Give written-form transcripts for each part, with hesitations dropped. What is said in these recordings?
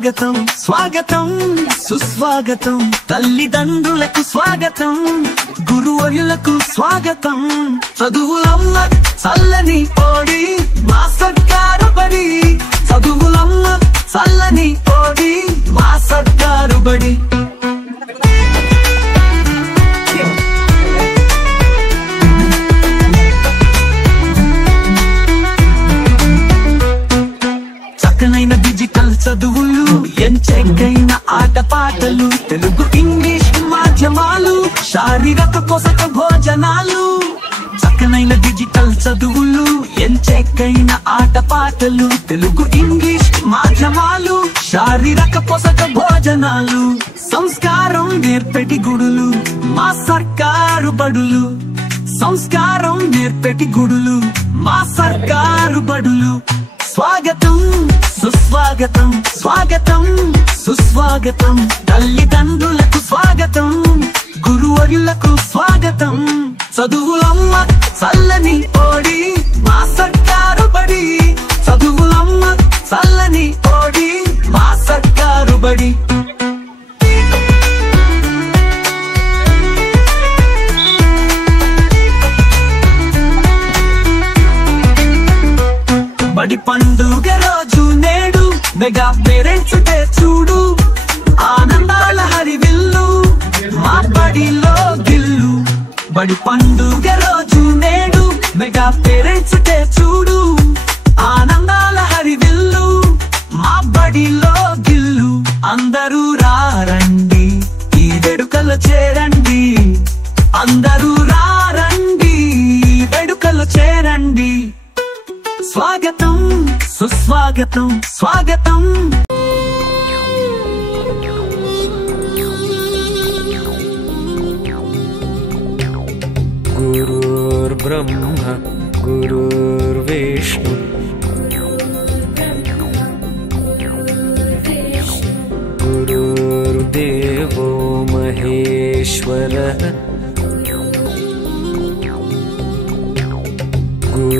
స్వాగతం స్వాగతం సుస్వాగతం తల్లిదండ్రులకు స్వాగతం గురువర్యులకు స్వాగతం చదువులమ్మ చల్లని ఓడి మా సర్కారు బడి చదువులమ్మ చల్లని ఓడి మా సర్కారు బడి చక్కనైన డిజిటల్ చదువులు ఎంచక్కైన ఆటపాటలు తెలుగు ఇంగ్లీష్ మాధ్యమాలు శారీరక పోషక భోజనాలు చక్కనైన డిజిటల్ చదువులు ఎంచక్కైన ఆటపాటలు తెలుగు ఇంగ్లీష్ మాధ్యమాలు శారీరక పోషక భోజనాలు సంస్కారం నేర్పెటి గుడులు మా సర్కారు బడులు సంస్కారం నేర్పెటి గుడులు మా సర్కారు బడులు స్వాగతం సుస్వాగతం స్వాగతం సుస్వాగతం తల్లిదండ్రులకు స్వాగతం గురువర్యులకు స్వాగతం చదువులమ్మ చల్లని ఓడి మా సర్కారు బడి చదువులమ్మ చల్లని ఓడి మా సర్కారు బడి బడి పండుగ రోజు నేడు మెగా పేరెంట్స్ డే చూడు ఆనందాల హరివిల్లు మా బడిలో గిల్లు బడి పండుగ రోజు నేడు మెగా పేరెంట్స్ డే చూడు ఆనందాల హరివిల్లు మా బడిలో గిల్లు అందరూ రారండి ఈ వేడుకలో చేరండి అందరూ రారండి ఈ వేడుకలో చేరండి స్వాగతం సుస్వాగతం స్వాగతం గురుర్బ్రహ్మ గురుర్విష్ణు గురుర్దేవో మహేశ్వరః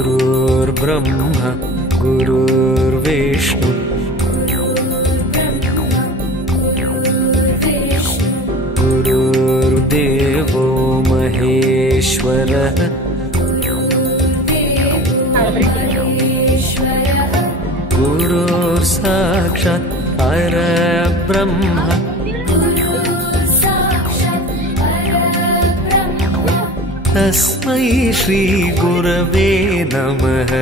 గురుర్బ్రహ్మ గురుర్విష్ణు గురుర్దేవో మహేశ్వరః గురుర్ సాక్షాత్ పరబ్రహ్మ తస్మై శ్రీ గురవే నమః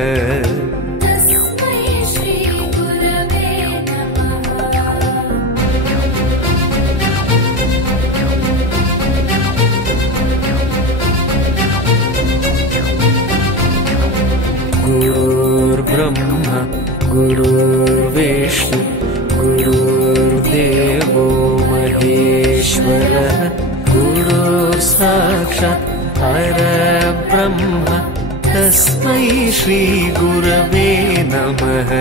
గురుర్బ్రహ్మ గురుర్విష్ణు గురుర్దేవో మహేశ్వరః గురుర్ సాక్షాత్ పరబ్రహ్మ తస్మై శ్రీ గురవే నమః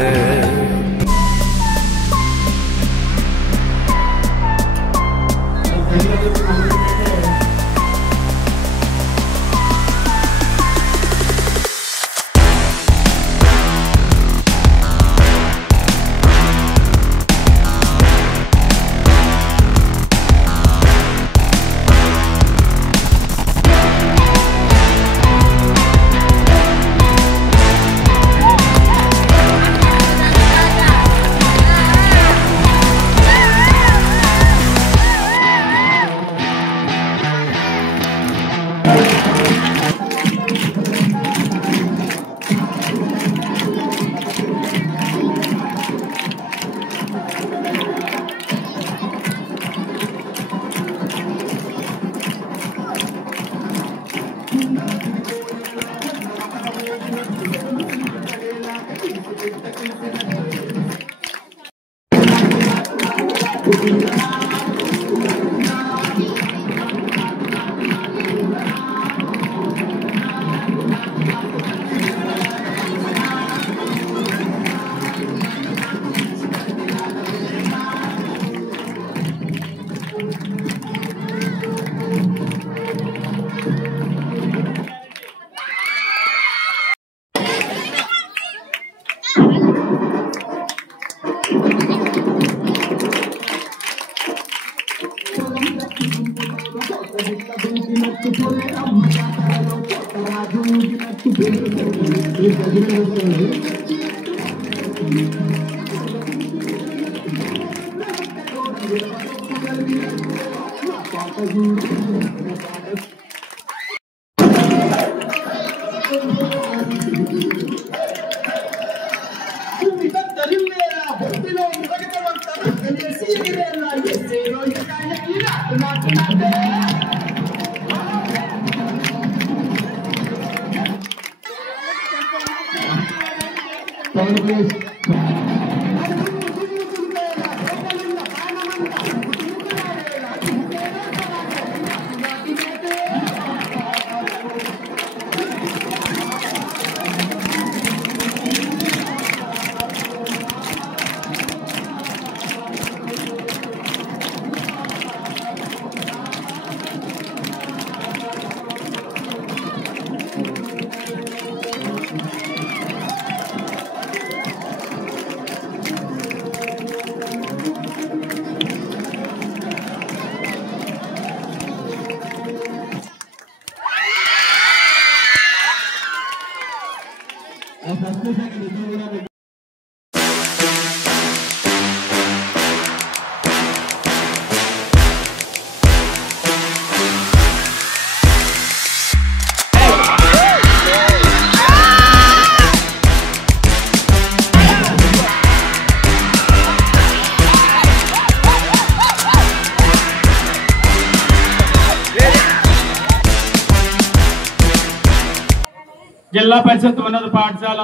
జిల్లా పరిషత్ ఉన్నత పాఠశాల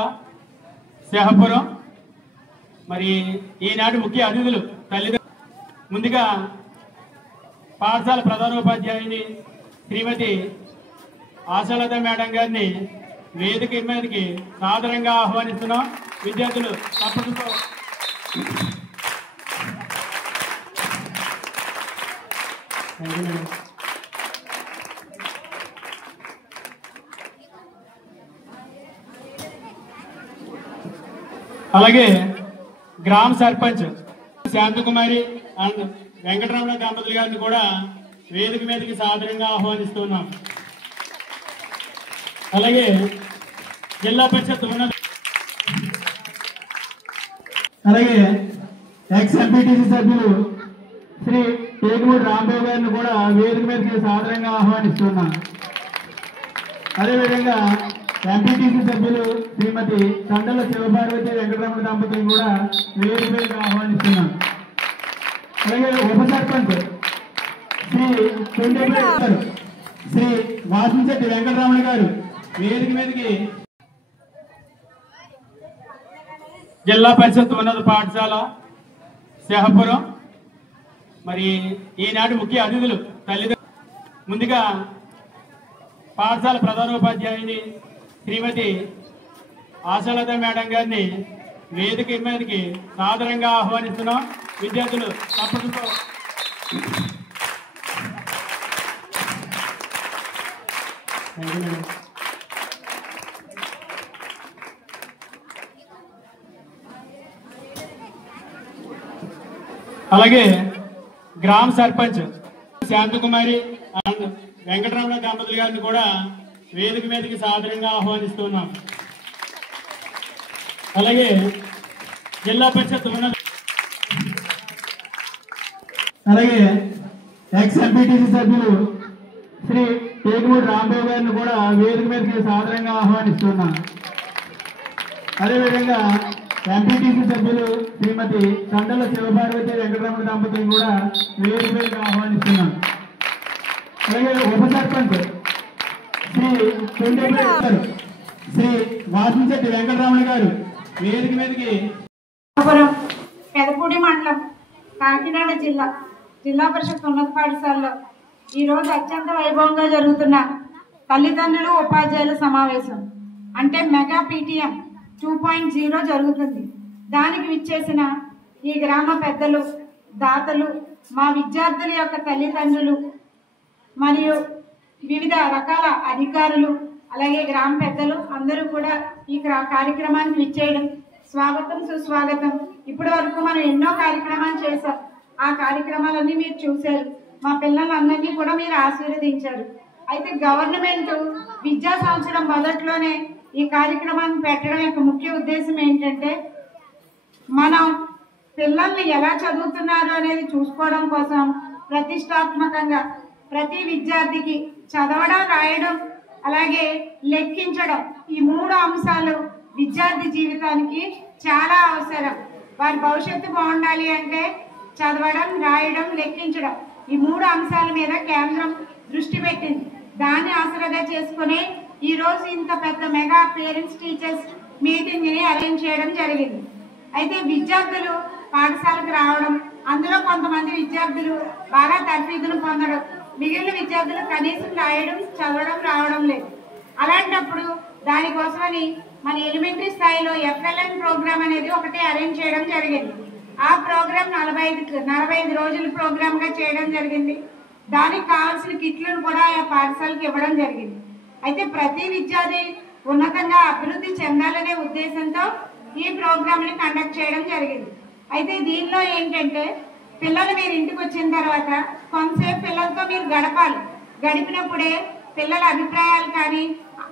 శహపురం మరి ఈనాటి ముఖ్య అతిథులు తల్లిదండ్రులు ముందుగా పాఠశాల ప్రధానోపాధ్యాయుని శ్రీమతి ఆశాలత మేడం గారిని వేదిక మీదకి సాదరంగా ఆహ్వానిస్తున్నాం. విద్యార్థులు తప్పటితో అలాగే గ్రామ సర్పంచ్ శాంతకుమారి అండ్ వెంకటరమణ దంపతులు గారిని కూడా వేదిక మీదకి సాదరంగా ఆహ్వానిస్తున్నాం. అలాగే జిల్లా పరిషత్ ఉన్నత అలాగే ఎక్స్ ఎంపీటీసీ సభ్యులు శ్రీ టేకుమూడి రాంబాబు గారిని కూడా వేదిక మీదకి సాదరంగా ఆహ్వానిస్తున్నాం. అదేవిధంగా ఎంపీటీసీ సభ్యులు శ్రీమతి కండల శివపార్వతి వెంకటరమణ దంపతులను కూడా వేదిక మీదకి ఆహ్వానిస్తున్నాం. అలాగే ఉప సర్పంచ్ శ్రీ కొండేపల్లి గారు, శ్రీ వాసింశెట్టి వెంకటరమణ గారు వేదిక మీదకి జిల్లా పరిషత్ ఉన్నత పాఠశాల శహపురం మరి ఈనాటి ముఖ్య అతిథులు తల్లిదండ్రులు ముందుగా పాఠశాల ప్రధానోపాధ్యాయుని శ్రీమతి ఆశాలత మేడం గారిని వేదిక మీదకి సాదరంగా ఆహ్వానిస్తున్నాం. విద్యార్థులు తప్పటితో అలాగే గ్రామ సర్పంచ్ శాంతకుమారి అండ్ వెంకటరమణ దంపతులు గారిని కూడా వేదిక మీదకి సాదరంగా ఆహ్వానిస్తున్నాం. అలాగే జిల్లా పరిషత్ ఉన్నత అలాగే ఎక్స్ ఎంపీటీసీ సభ్యులు శ్రీ టేకుమూడి రాంబాబు గారిని కూడా వేదిక మీదకి సాదరంగా ఆహ్వానిస్తున్నాం. అదేవిధంగా ఎంపీటీసీ సభ్యులు శ్రీమతి కండల శివపార్వతి వెంకటరమణ దంపతులను కూడా వేదిక మీదకి ఆహ్వానిస్తున్నాం. అలాగే ఉప సర్పంచ్ శ్రీ కొండేపల్లి గారు, శ్రీ వాసింశెట్టి వెంకటరమణ గారు వేదిక మీదకి పెదపూడి మండలం కాకినాడ జిల్లా పరిషత్ ఉన్నత పాఠశాలలో ఈరోజు అత్యంత వైభవంగా జరుగుతున్న తల్లిదండ్రులు ఉపాధ్యాయుల సమావేశం అంటే మెగా పీటీఎం 2.0 జరుగుతుంది. దానికి విచ్చేసిన ఈ గ్రామ పెద్దలు, దాతలు, మా విద్యార్థుల యొక్క తల్లిదండ్రులు మరియు వివిధ రకాల అధికారులు అలాగే గ్రామ పెద్దలు అందరూ కూడా ఈ కార్యక్రమానికి విచ్చేయడం స్వాగతం, సుస్వాగతం. ఇప్పటి వరకు మనం ఎన్నో కార్యక్రమాలు చేశాం. ఆ కార్యక్రమాలన్నీ మీరు చూశారు. మా పిల్లలందరినీ కూడా మీరు ఆశీర్వదించారు. అయితే గవర్నమెంట్ విద్యా సంవత్సరం మొదట్లోనే ఈ కార్యక్రమాన్ని పెట్టడం యొక్క ముఖ్య ఉద్దేశం ఏంటంటే మనం పిల్లల్ని ఎలా చదువుతున్నారు అనేది చూసుకోవడం కోసం ప్రతిష్టాత్మకంగా ప్రతి విద్యార్థికి చదవడం, రాయడం, అలాగే లెక్కించడం, ఈ 3 అంశాలు విద్యార్థి జీవితానికి చాలా అవసరం. వారి భవిష్యత్తు బాగుండాలి అంటే చదవడం, రాయడం, లెక్కించడం, ఈ 3 అంశాల మీద కేంద్రం దృష్టి పెట్టింది. దాన్ని ఆసరాగా చేసుకుని ఈరోజు ఇంత పెద్ద మెగా పేరెంట్స్ టీచర్స్ మీటింగ్ని అరేంజ్ చేయడం జరిగింది. అయితే విద్యార్థులు పాఠశాలకు రావడం, అందులో కొంతమంది విద్యార్థులు బాగా తర్ఫీదులు పొందడం, మిగిలిన విద్యార్థులు కనీసం రాయడం, చదవడం రావడం లేదు. అలాంటప్పుడు దానికోసమని మన ఎలిమెంటరీ స్థాయిలో FLN ప్రోగ్రామ్ అనేది ఒకటి అరేంజ్ చేయడం జరిగింది. ఆ ప్రోగ్రామ్ 45 రోజుల ప్రోగ్రామ్ గా చేయడం జరిగింది. దానికి కావాల్సిన కిట్లను కూడా ఆ పాఠశాలకు ఇవ్వడం జరిగింది. అయితే ప్రతి విద్యార్థి ఉన్నతంగా అభివృద్ధి చెందాలనే ఉద్దేశంతో ఈ ప్రోగ్రామ్ ని కండక్ట్ చేయడం జరిగింది. అయితే దీనిలో ఏంటంటే పిల్లలు మీరు ఇంటికి వచ్చిన తర్వాత కొంతసేపు పిల్లలతో మీరు గడపాలి. గడిపినప్పుడే పిల్లల అభిప్రాయాలు కానీ,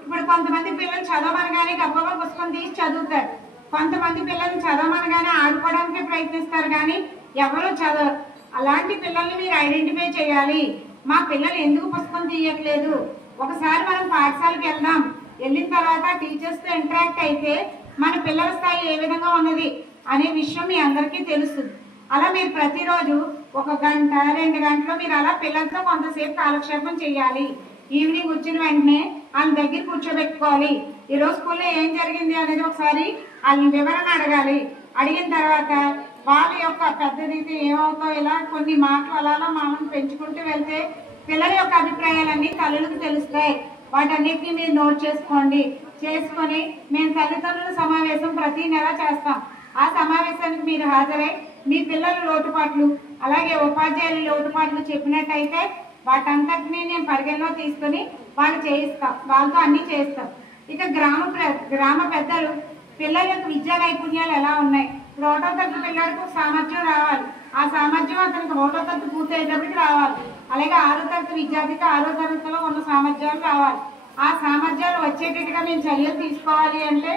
ఇప్పుడు కొంతమంది పిల్లలు చదవమనగానే గబగబా పుస్తకం తీసి చదువుతారు, కొంతమంది పిల్లలు చదవమనగానే ఆడుకోవడానికి ప్రయత్నిస్తారు, కానీ ఎవరు చదవరు. అలాంటి పిల్లల్ని మీరు ఐడెంటిఫై చేయాలి. మా పిల్లలు ఎందుకు పుస్తకం తీయట్లేదు, ఒకసారి మనం పాఠశాలకు వెళ్దాం, వెళ్ళిన తర్వాత టీచర్స్తో ఇంటరాక్ట్ అయితే మన పిల్లల స్థాయి ఏ విధంగా ఉన్నది అనే విషయం మీ అందరికీ తెలుస్తుంది. అలా మీరు ప్రతిరోజు 1 గంట 2 గంటలు మీరు అలా పిల్లలతో కొంతసేపు కాలక్షేపం చేయాలి. ఈవినింగ్ వచ్చిన వెంటనే వాళ్ళ దగ్గర కూర్చోబెట్టుకోవాలి. ఈరోజు స్కూల్లో ఏం జరిగింది అనేది ఒకసారి వాళ్ళని వివరణ అడగాలి. అడిగిన తర్వాత వాళ్ళ యొక్క పెద్దదైతే ఏమవుతో ఇలా కొన్ని మాటలు అలా మనం పెంచుకుంటూ వెళ్తే పిల్లల యొక్క అభిప్రాయాలన్నీ తల్లులకు తెలుస్తాయి. వాటన్నిటిని మీరు నోట్ చేసుకోండి. చేసుకొని మేము తల్లిదండ్రుల సమావేశం ప్రతి నెల చేస్తాం. ఆ సమావేశానికి మీరు హాజరై మీ పిల్లల లోటుపాట్లు, అలాగే ఉపాధ్యాయుల లోటుపాట్లు చెప్పినట్టయితే వాటంతటినీ నేను పరిగణలో తీసుకొని వాళ్ళతో అన్ని చేస్తాం. ఇక గ్రామ పెద్దలు పిల్లల యొక్క విద్యా నైపుణ్యాలు ఎలా ఉన్నాయి, ఇప్పుడు 1వ తరగతి పిల్లలకు సామర్థ్యం రావాలి, ఆ సామర్థ్యం అతనికి 1వ తరగతి పూర్తయ్యేటప్పటికి రావాలి. అలాగే 6వ తరగతి విద్యార్థికి 6వ తరగతిలో ఉన్న సామర్థ్యాలు రావాలి. ఆ సామర్థ్యాలు వచ్చేటట్టుగా మేము చర్యలు తీసుకోవాలి అంటే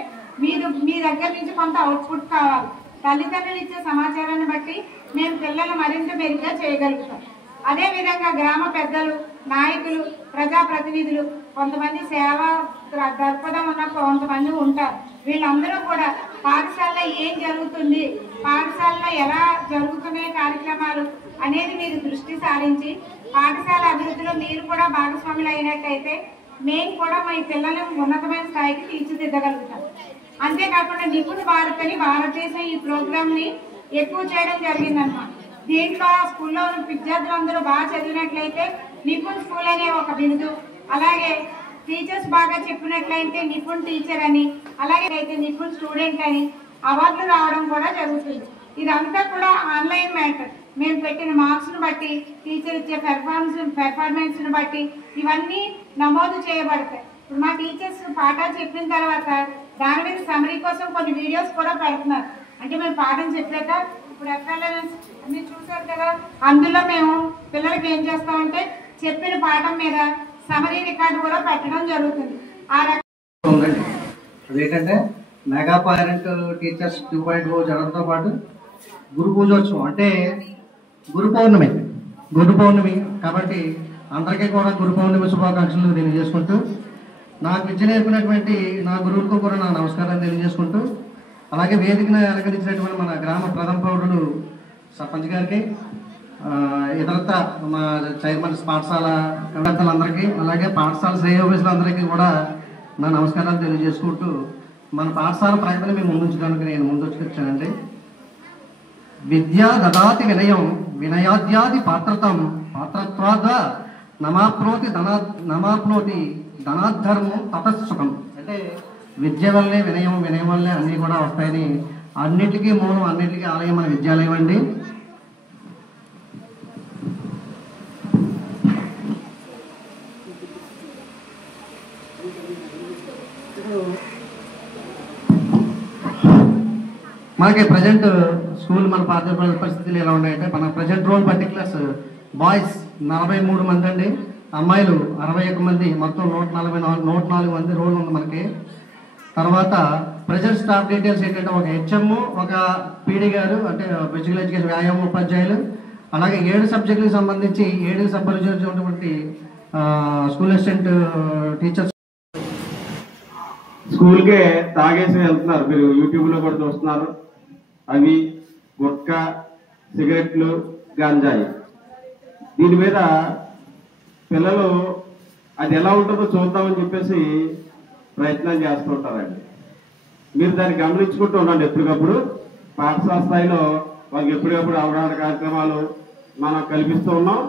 మీ దగ్గర నుంచి కొంత అవుట్పుట్ కావాలి. తల్లిదండ్రులు ఇచ్చే సమాచారాన్ని బట్టి మేము పిల్లలు మరింత మెరుగ్గా చేయగలుగుతాం. అదేవిధంగా గ్రామ పెద్దలు, నాయకులు, ప్రజాప్రతినిధులు, కొంతమంది సేవా దృక్పథం ఉన్న కొంతమంది ఉంటారు. వీళ్ళందరూ కూడా పాఠశాలలో ఏం జరుగుతుంది, పాఠశాలలో ఎలా జరుగుతున్నాయి కార్యక్రమాలు అనేది మీరు దృష్టి సారించి పాఠశాల అభివృద్ధిలో మీరు కూడా భాగస్వాములు అయినట్టయితే మేము కూడా మా పిల్లలను ఉన్నతమైన స్థాయికి తీర్చిదిద్దగలుగుతాం. అంతేకాకుండా నిపుణ భారత్ అని భారతదేశం ఈ ప్రోగ్రామ్ని ఎక్కువ చేయడం జరిగిందన్నమాట. దీంట్లో స్కూల్లో విద్యార్థులందరూ బాగా చదివినట్లయితే నిపుణ్ స్కూల్ అనే ఒక బిరుదు, అలాగే టీచర్స్ బాగా చెప్పినట్లయితే నిపుణ్ టీచర్ అని, అలాగే అయితే నిపుణ్ స్టూడెంట్ అని అవార్డులు రావడం కూడా జరుగుతుంది. ఇదంతా కూడా ఆన్లైన్ మ్యాటర్. మేము పెట్టిన మార్క్స్ను బట్టి, టీచర్ ఇచ్చే పెర్ఫార్మెన్స్ని బట్టి ఇవన్నీ నమోదు చేయబడతాయి. ఇప్పుడు మా టీచర్స్ పాఠాలు చెప్పిన తర్వాత దాని మీద సమరీ కోసం కొన్ని వీడియోస్ కూడా పెడుతున్నారు. అంటే మేము పాఠం చెప్పాక ఇప్పుడు FLN అన్ని చూసారు కదా, అందులో మేము పిల్లలకి ఏం చేస్తామంటే చెప్పిన పాఠం మీద సమరీ రికార్డు కూడా పెట్టడం జరుగుతుంది. ఆ రకంగా అదేంటంటే మెగా పేరెంట్ టీచర్స్ 2.0 జరగడంతో పాటు గురు పూజోత్సవం అంటే గురు పౌర్ణమి కాబట్టి అందరికీ కూడా గురు పౌర్ణమి శుభాకాంక్షలు తెలియజేసుకుంటూ, నాకు విద్య నేర్పినటువంటి నా గురువులకు కూడా నా నమస్కారాలు తెలియజేసుకుంటూ, అలాగే వేదికను అలంకరించినటువంటి మన గ్రామ ప్రథమ పౌరులు సర్పంచ్ గారికి, ఇతరత్ర మా చైర్మన్స్ పాఠశాల విద్యార్థులందరికీ, అలాగే పాఠశాల శ్రేయోభిలాషులందరికీ కూడా నా నమస్కారాలు తెలియజేసుకుంటూ, మన పాఠశాల ప్రయత్నం మేము ముందుంచడానికి నేను ముందొచ్చుకొచ్చానండి. విద్యా దదాతి వినయం వినయాద్యాది పాత్రత్వాద నమాప్నోతి ధనాద్ధర్మం తపస్సుఖం. అంటే విద్య వల్లే వినయం, వినయం వల్లే అన్నీ కూడా వస్తాయని, అన్నిటికీ మూలం, అన్నిటికీ ఆలయం మన విద్యాలయం అండి. మనకి ప్రజెంట్ స్కూల్ మన పాఠ్య పరిస్థితులు ఎలా ఉన్నాయంటే, మన ప్రజెంట్ రోల్ పర్టికులర్స్ బాయ్స్ 43 మంది అండి, అమ్మాయిలు 61 మంది, మొత్తం 104 మంది రోల్ ఉంది మనకి. తర్వాత ప్రెజెంట్ స్టాఫ్ డీటెయిల్స్ ఏంటంటే ఒక హెచ్ఎం, ఒక పీడీ గారు అంటే ఫిజికల్ ఎడ్యుకేషన్ వ్యాయామ ఉపాధ్యాయులు, అలాగే 7 సబ్జెక్టులకు సంబంధించి 7 సంబంధించినటువంటి స్కూల్ అసిస్టెంట్ టీచర్స్. స్కూల్కే తాగేసి వెళ్తున్నారు, మీరు యూట్యూబ్లో కూడా చూస్తున్నారు. అవి గుట్కా, సిగరెట్లు, గాంజాయి. దీని మీద పిల్లలు అది ఎలా ఉంటుందో చూద్దామని చెప్పేసి ప్రయత్నం చేస్తుంటారండి. మీరు దాన్ని గమనించుకుంటూ ఉండండి. ఎప్పటికప్పుడు పాఠశాల స్థాయిలో వాళ్ళకి ఎప్పటికప్పుడు అవగాహన కార్యక్రమాలు మనం కల్పిస్తూ ఉన్నాం.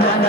కష్ట